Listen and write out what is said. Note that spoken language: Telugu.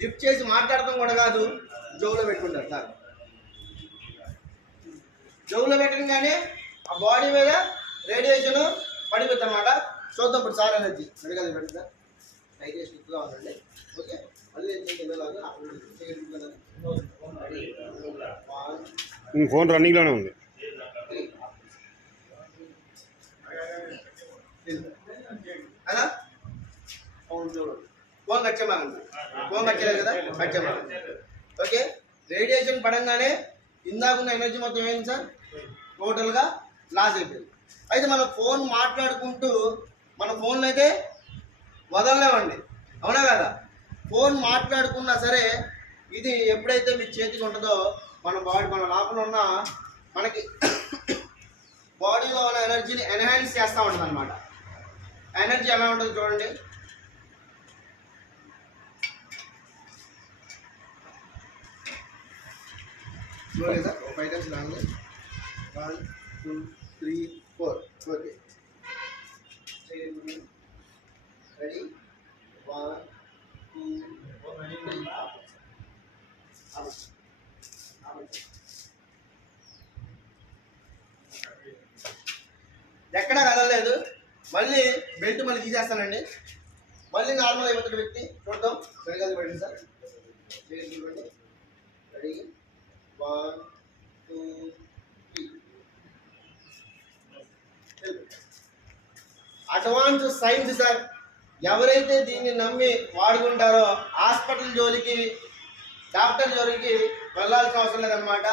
లిఫ్ట్ చేసి మాట్లాడటం కూడా కాదు, జోబులో పెట్టుకుంటారు సార్. జోబులో పెట్టగానే ఆ బాడీ మీద రేడియేషన్ పడిపోతుంది అన్నమాట. చూద్దాం ఇప్పుడు సార్ ఎనర్జీ మెడికల్ పెడతా డైజెషన్ ఎక్కువగా ఉందండి. ఓకే, మళ్ళీ ఫోన్ రన్నింగ్లోనే ఉంది. అలా ఫోన్ కట్టమాగండి, ఫోన్ కట్టలేదు కదా, కట్టమాగండి. ఓకే, రేడియేషన్ పడంగానే ఇందాకున్న ఎనర్జీ మొత్తం ఏమైంది సార్, టోటల్గా లాస్ అయిపోయింది. అయితే మనం ఫోన్ మాట్లాడుకుంటూ మన ఫోన్లో అయితే వదలలేమండి, అవునా కదా? ఫోన్ మాట్లాడుకున్నా సరే ఇది ఎప్పుడైతే మీ చేతికి ఉంటుందో మన బాడీ, మన లోపల ఉన్న మనకి బాడీలో ఉన్న ఎనర్జీని ఎన్హాన్స్ చేస్తూ ఉంటుంది అన్నమాట. ఎనర్జీ ఎలా ఉంటుంది చూడండి. లేదా 5 టైమ్స్ లాంగ్ 1 2 3 4. Okay, ready 1 2 3. ఎక్కడా కదలలేదు. మళ్ళీ బెల్ట్ మళ్ళీ తీసేస్తానండి. మళ్ళీ నార్మల్ అయిపోతుంది వ్యక్తి. చూద్దాం, సరిగా పెట్టండి సార్. చూడండి, రెడీ 1 2 3. Advance science sir. ఎవరైతే దీన్ని నమ్మి వాడుకుంటారో హాస్పిటల్ జోలికి, డాక్టర్ జోలికి వెళ్ళాల్సిన అవసరం లేదన్నమాట.